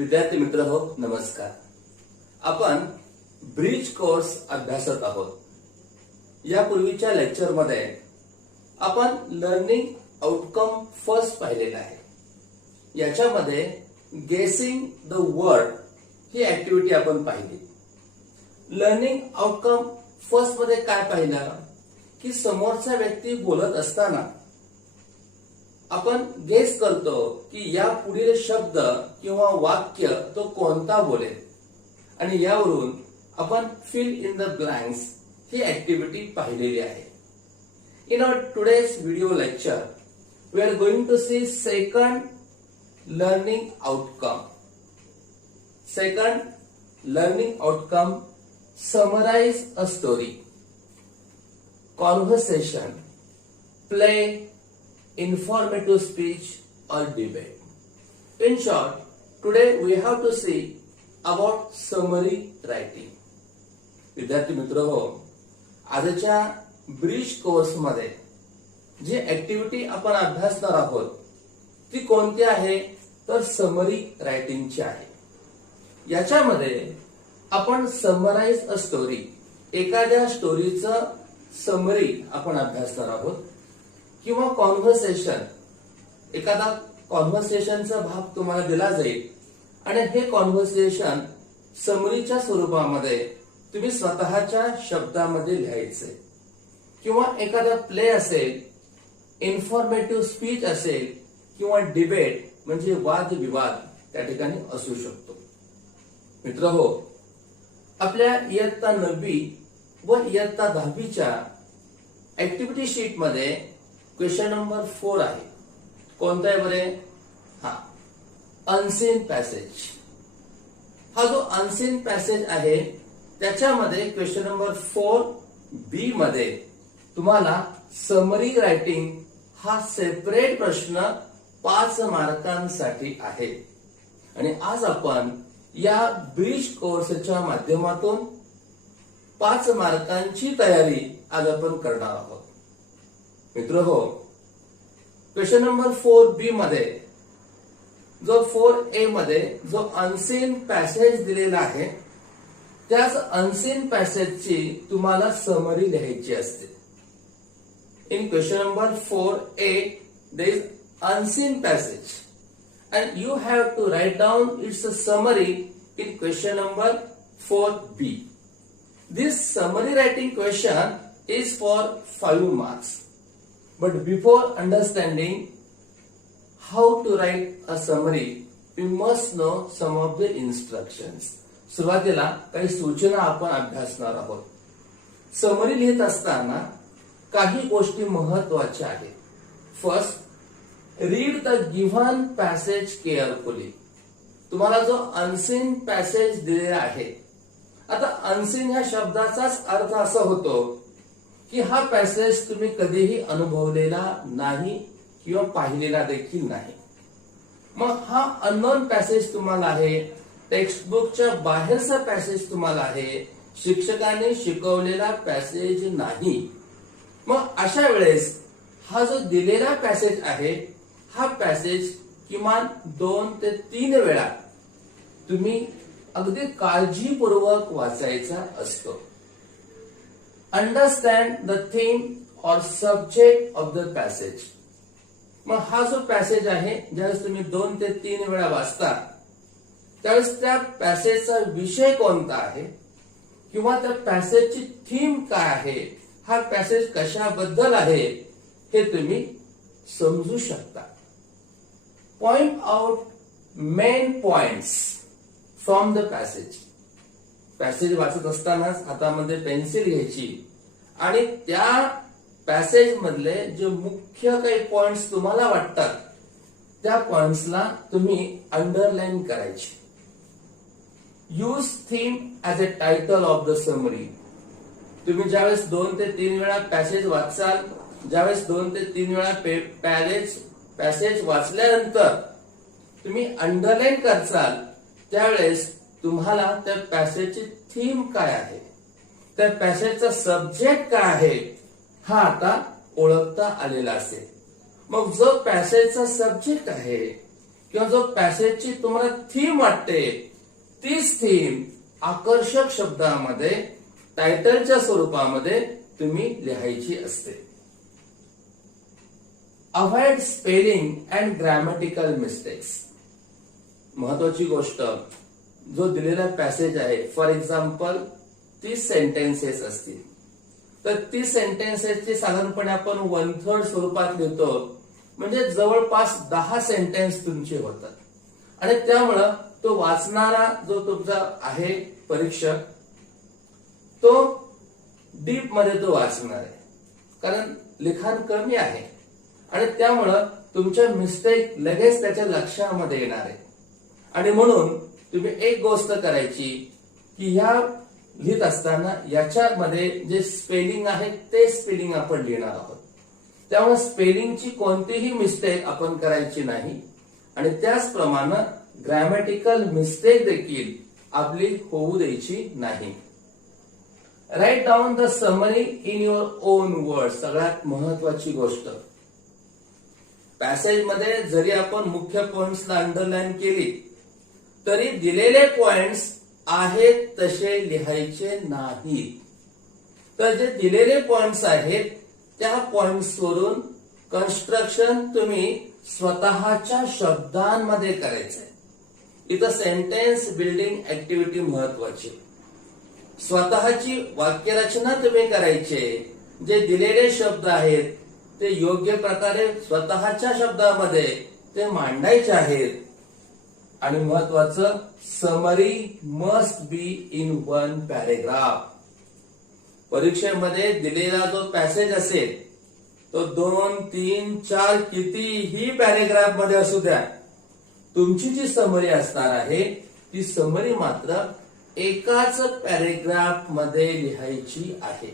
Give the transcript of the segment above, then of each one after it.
विद्यार्थी मित्र हो, नमस्कार. आपण ब्रिज कोर्स अभ्यासत आहोत. यापूर्वीच्या लेक्चरमध्ये आपण लर्निंग आउटकम फर्स्ट पाहिलेला आहे. याच्यामध्ये गेसिंग द वर्ड ही ऍक्टिव्हिटी आपण पाहिली. लर्निंग आउटकम फर्स्ट मध्ये काय पाहिलं की समोरचा व्यक्ती बोलत असताना आपण गेस करतो की या पुढील शब्द किंवा वाक्य तो कोणता बोलेल आणि यावरून आपण फिल इन द ब्लँक्स ही ऍक्टिव्हिटी पाहिलेली आहे. In our today's video lecture we are going to see second learning outcome. Second learning outcome, summarise a story, conversation, play, informative speech or debate. In short, today we have to see about summary writing. विद्यार्थी मित्र हो, आजच्या bridge course मध्ये जी activity आपण अभ्यासणार आहोत ती कोणती आहे तर समरी रायटिंगची आहे. याच्यामध्ये आपण समराइज अ स्टोरी, एखाद्या स्टोरीचं समरी आपण अभ्यासणार आहोत किंवा कॉन्व्हर्सेशन, एखादा कॉन्व्हर्सेशनचा भाग तुम्हाला दिला जाईल आणि हे कॉन्व्हर्सेशन समरीच्या स्वरूपामध्ये तुम्ही स्वतःच्या शब्दामध्ये लिहायचे किंवा एखादा प्ले असेल, इन्फॉर्मेटिव्ह स्पीच असेल किंवा डिबेट म्हणजे वादविवाद त्या ठिकाणी असू शकतो. मित्र हो, आपल्या इयत्ता 9वी व इयत्ता 10वीच्या ऍक्टिव्हिटी शीट मध्ये क्वेश्चन नंबर 4 आहे. कोणता आहे बरे? Unseen passage. हा जो अनसीन पॅसेज आहे त्याच्यामध्ये क्वेश्चन नंबर 4B मध्ये तुम्हाला समरी रायटिंग हा सेपरेट प्रश्न 5 मार्कांसाठी आहे. आणि आज आपण या ब्रिज कोर्सच्या माध्यमातून 5 मार्कांची तयारी आज आपण करणार आहोत. मित्र हो, क्वेश्चन नंबर 4B मध्ये जो 4A मध्ये जो अनसीन पॅसेज दिलेला आहे त्याच अनसीन पॅसेजची तुम्हाला समरी लिहायची असते. In question number 4A there is unseen passage and you have to write down its summary in question number 4B. This summary writing question is for 5 marks. But before understanding how to write a summary, we must know some of the instructions. सुरुवातीला काही सूचना आपण अभ्यासणार आहोत. Summary लिहित असताना काही गोष्टी महत्वाच्या आहेत. First, read the given passage carefully. तुम्हाला जो अनसीन पॅसेज दिलेला आहे, आता अनसीन ह्या शब्दाचाच अर्थ असा होतो की हा पॅसेज तुम्ही कधीही अनुभवलेला नाही किंवा पाहिलेला देखील नाही. मग हा अननोन पॅसेज तुम्हाला आहे, टेक्स्टबुकच्या बाहेरचा पॅसेज तुम्हाला आहे, शिक्षकाने शिकवलेला पॅसेज नाही. मग अशा वेळेस हा जो दिलेला पॅसेज आहे हा पॅसेज किमान 2 ते 3 वेळा तुम्ही अगदी काळजीपूर्वक वाचायचा असतो. अंडरस्टँड द थीम और सब्जेक्ट ऑफ द पॅसेज. मग हा जो पॅसेज आहे ज्यावेळेस तुम्ही 2 ते 3 वेळा वाचता त्यावेळेस त्या पॅसेजचा विषय कोणता आहे किंवा त्या पॅसेजची थीम काय आहे, हा पॅसेज कशाबद्दल आहे हे तुम्ही समजू शकता. Point out main points from the passage. Passage वाचत असतानाच हातामध्ये पेन्सिल घ्यायची आणि त्या पॅसेज मधले जे मुख्य काही पॉइंट्स तुम्हाला वाटतात त्या पॉइंट्सला तुम्ही अंडरलाईन करायचे. Use theme as a title of the summary. तुम्ही ज्यावेळेस 2 ते 3 वेळा पॅसेज वाचाल, ज्यावेळेस 2 ते 3 वेळा पॅसेज वाचल्यानंतर तुम्ही अंडरलाईन करचाल त्यावेळेस तुम्हाला त्या पॅसेजची थीम काय आहे, त्या पॅसेजचा सब्जेक्ट काय आहे हा आता ओळखता आलेला असेल. मग जो पॅसेजचा सब्जेक्ट आहे किंवा जो पॅसेजची तुम्हाला थीम वाटते तीच थीम आकर्षक शब्दामध्ये टायटलच्या स्वरूपामध्ये तुम्ही लिहायची असते. Avoid spelling and grammatical mistakes. महत्वाची गोष्ट, जो दिलेला पॅसेज आहे, फॉर एक्झाम्पल 30 सेंटेन्सेस असतील तर 30 सेंटेन्सेसची साधारणपणे आपण 1/3 स्वरूपात लिहितो, म्हणजे जवळपास 10 सेंटेन्स तुमचे होतात. आणि त्यामुळं तो वाचणारा जो तुमचा आहे परीक्षक, तो डीप मध्ये तो वाचणार आहे, कारण लिखाण कमी आहे आणि त्यामुळं तुमच्या मिस्टेक लगेच त्याच्या लक्षामध्ये येणार आहे. आणि म्हणून तुम्ही एक गोष्ट करायची की ह्या लिहित असताना याच्यामध्ये जे स्पेलिंग आहे ते स्पेलिंग आपण लिहिणार आहोत. त्यामुळे स्पेलिंगची कोणतीही मिस्टेक आपण करायची नाही आणि त्याचप्रमाणे ग्रॅमॅटिकल मिस्टेक देखील आपली होऊ द्यायची नाही. Write down the summary in your own word. सगळ्यात महत्वाची गोष्ट, पॅसेज मध्ये जरी आपण मुख्य पॉइंट्सला अंडरलाईन केली तरी दिलेले पॉइंट्स आहेत तसे लिहायचे नाही. तर जे दिलेले पॉइंट्स आहेत त्या पॉइंट्स वरून कन्स्ट्रक्शन तुम्ही स्वतःच्या शब्दांमध्ये करायचंय. इथं सेंटेन्स बिल्डिंग ऍक्टिव्हिटी महत्वाची. स्वतःची वाक्यरचना तुम्ही करायचे. जे दिलेले शब्द आहेत ते योग्य प्रकारे स्वतःच्या शब्दामध्ये ते मांडायचे आहेत. आणि महत्वाचं, summary must be in 1 paragraph. परीक्षेमध्ये दिलेला जो पॅसेज असेल तो 2, 3, 4 कितीही पॅरेग्राफ मध्ये असू द्या, तुमची जी समरी असणार आहे ती समरी मात्र एकाच पॅरेग्राफ मध्ये लिहायची आहे.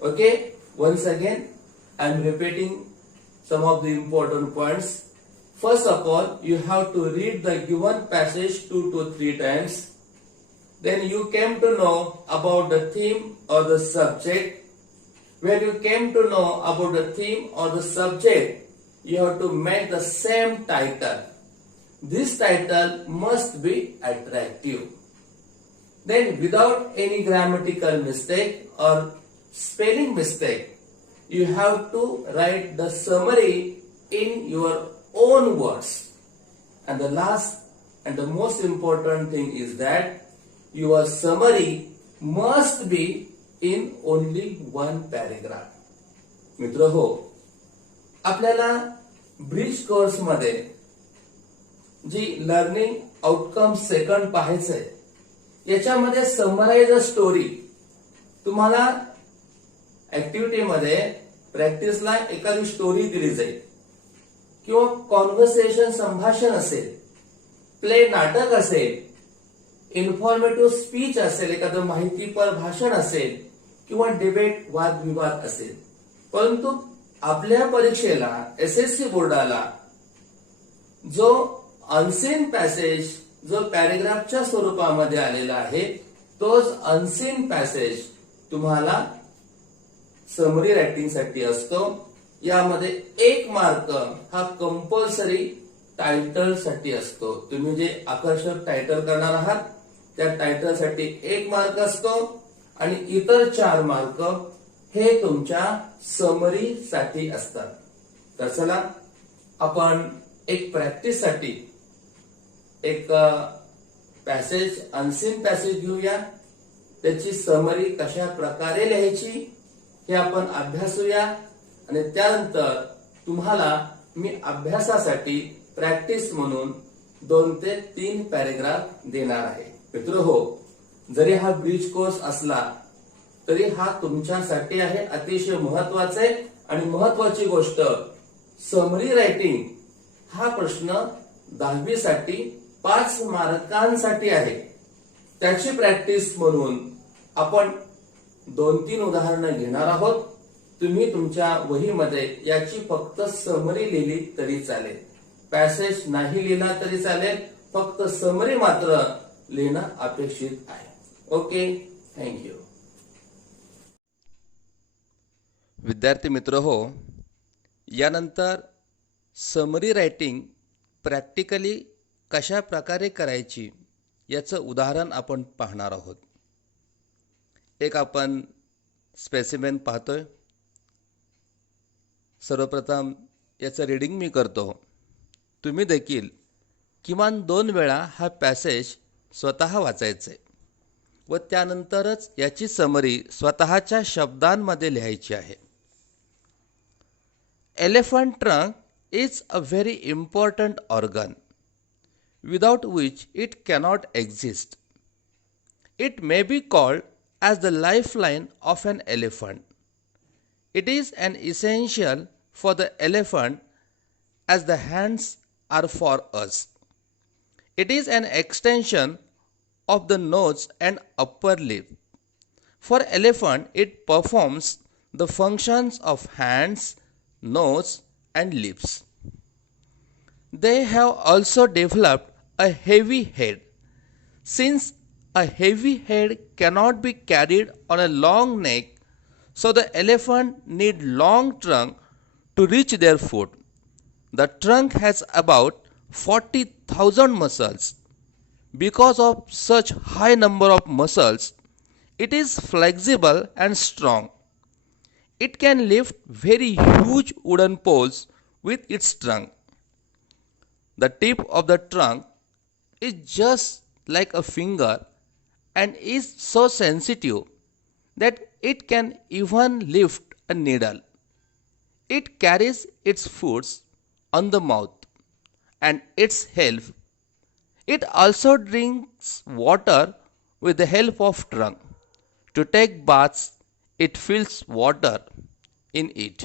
Okay, once again I am repeating some of the important points. First of all, you have to read the given passage 2 to 3 times. Then you came to know about the theme or the subject. When you came to know about the theme or the subject, you have to make the same title. This title must be attractive. Then without any grammatical mistake or spelling mistake, you have to write the summary in your own words. And the last and the most important thing is that your summary must be in only 1 paragraph. मित्र हो, आपल्याला bridge course मध्ये जी learning outcome second पाहायचंय, याच्यामध्ये summarise a story. तुम्हाला activity मध्ये प्रॅक्टिसला एखादी story दिली जाईल किंवा कॉन्व्हर्सेशन संभाषण असेल, प्ले नाटक असेल, इन्फॉर्मेटिव्ह स्पीच असेल, एखादं माहितीपर भाषण असेल किंवा डिबेट वादविवाद असेल. परंतु आपल्या परीक्षेला एसएससी बोर्डाला जो अनसीन पॅसेज जो पॅरेग्राफच्या स्वरूपामध्ये आलेला आहे तोच अनसीन पॅसेज तुम्हाला समरी रायटिंग साठी असतो. यामध्ये 1 मार्क हा कंपल्सरी टायटल साठी असतो. तुम्ही जे आकर्षक टायटल करणार आहात त्या टायटल साठी 1 मार्क असतो आणि इतर 4 मार्क हे तुमच्या समरी साठी असतात. तर चला आपण एक प्रॅक्टिस साठी एक पॅसेज, अनसीन पॅसेज घेऊया. त्याची समरी कशा प्रकारे लिहायची हे आपण अभ्यासूया आणि त्यानंतर तुम्हाला मी अभ्यासासाठी प्रॅक्टिस म्हणून 2 ते 3 पॅरेग्राफ देणार आहे. मित्र हो, जरी हा ब्रिज कोर्स असला तरी हा तुमच्यासाठी आहे, अतिशय महत्वाचा आहे. आणि महत्वाची गोष्ट, समरी रायटिंग हा प्रश्न 10वी साठी 5 मार्कांसाठी आहे. त्याची प्रॅक्टिस म्हणून आपण 2-3 उदाहरणं घेणार आहोत. तुम्ही तुमच्या वहीमध्ये याची फक्त समरी लिहिली तरी चालेल, पॅसेज नाही लिहिला तरी चालेल, फक्त समरी मात्र लिहिणं अपेक्षित आहे. Okay, thank you. विद्यार्थी मित्र हो, यानंतर समरी रायटिंग प्रॅक्टिकली कशा प्रकारे करायची याचं उदाहरण आपण पाहणार आहोत. एक आपण स्पेसिमेन पाहतोय. सर्वप्रथम याचं रीडिंग मी करतो. तुम्ही देखील किमान 2 वेळा हा पॅसेज स्वतः वाचायचे व त्यानंतरच याची समरी स्वतःच्या शब्दांमध्ये लिहायची आहे. Elephant trunk is a very important organ without which it cannot exist. It may be called as the lifeline of an elephant. It is an essential for the elephant as the hands are for us. It is an extension of the nose and upper lip. For elephant, it performs the functions of hands, nose and lips. They have also developed a heavy head. Since a heavy head cannot be carried on a long neck, so the elephant need long trunk to reach their food. The trunk has about 40,000 muscles. Because of such high number of muscles, it is flexible and strong. It can lift very huge wooden poles with its trunk. The tip of the trunk is just like a finger and is so sensitive that it can even lift a needle. It carries its foods on the mouth and its help. It also drinks water with the help of trunk. To take baths, it fills water in it,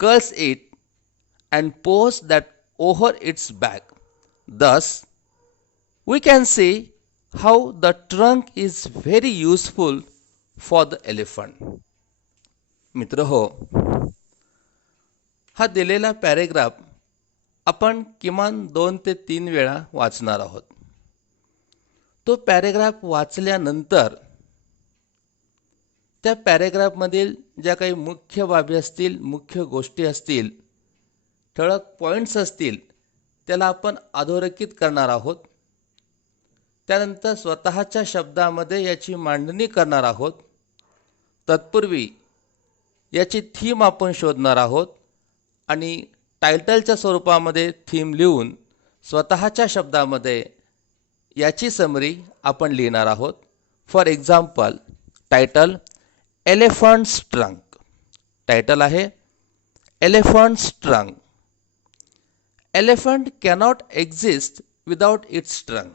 curls it, and pours that over its back. Thus, we can see how the trunk is very useful for the elephant. मित्रहो, हा दिलेला paragraph आपण किमान 2 ते 3 वेळा वाचणार आहोत. तो पॅरेग्राफ वाचल्यानंतर त्या पॅरेग्राफमधील ज्या काही मुख्य बाबी असतील, मुख्य गोष्टी असतील, ठळक पॉईंट्स असतील, त्याला आपण अधोरेखित करणार आहोत. त्यानंतर स्वतःच्या शब्दामध्ये याची मांडणी करणार आहोत. तत्पूर्वी याची थीम आपण शोधणार आहोत आणि टायटलच्या स्वरूपामध्ये थीम लिहून स्वतःच्या शब्दामध्ये याची समरी आपण लिहिणार आहोत. For example, title Elephant's trunk. Title आहे Elephant's trunk. Elephant cannot exist without its trunk.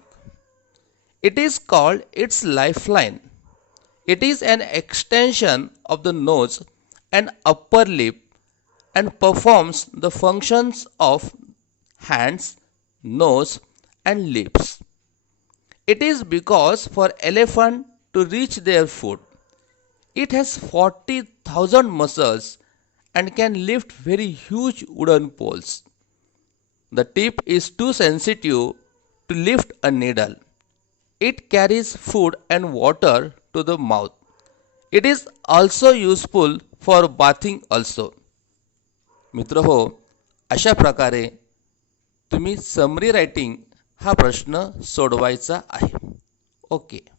It is called its lifeline. It is an extension of the nose and upper lip and performs the functions of hands, nose and lips. It is because for elephant to reach their food, it has 40,000 muscles and can lift very huge wooden poles. The tip is too sensitive to lift a needle. It carries food and water to the mouth. It is also useful for bathing also. मित्रहो, अशा प्रकारे तुम्ही summary writing हा प्रश्न सोडवायचा आहे. Okay.